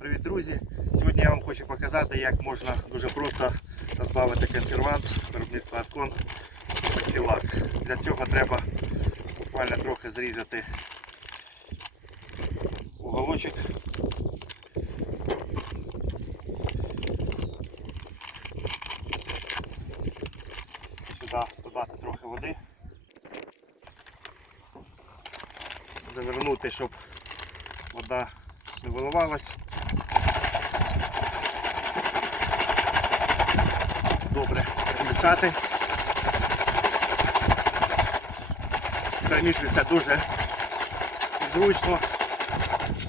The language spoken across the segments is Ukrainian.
Привіт, друзі! Сьогодні я вам хочу показати, як можна дуже просто розбавити консервант виробництва Аркон посілак. Для цього треба буквально трохи зрізати уголочок. Сюди додати трохи води. Завернути, щоб вода не виливалась. Добре перемішати. Перемішується дуже зручно,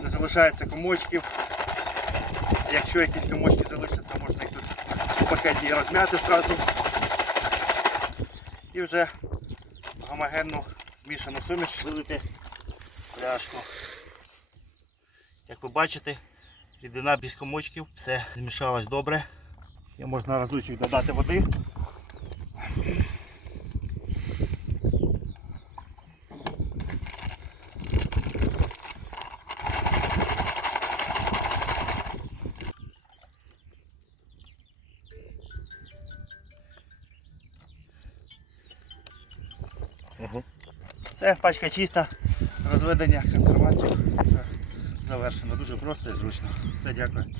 не залишається комочків. Якщо якісь комочки залишаться, можна їх тут в пакеті розм'яти одразу. І вже гомогенну змішану суміш вилити пляшку. Як ви бачите, рідина без комочків, все змішалось добре. Ще можна разочок додати води. Все, пачка чиста, розведення консервантів завершено. Дуже просто і зручно. Все, дякую.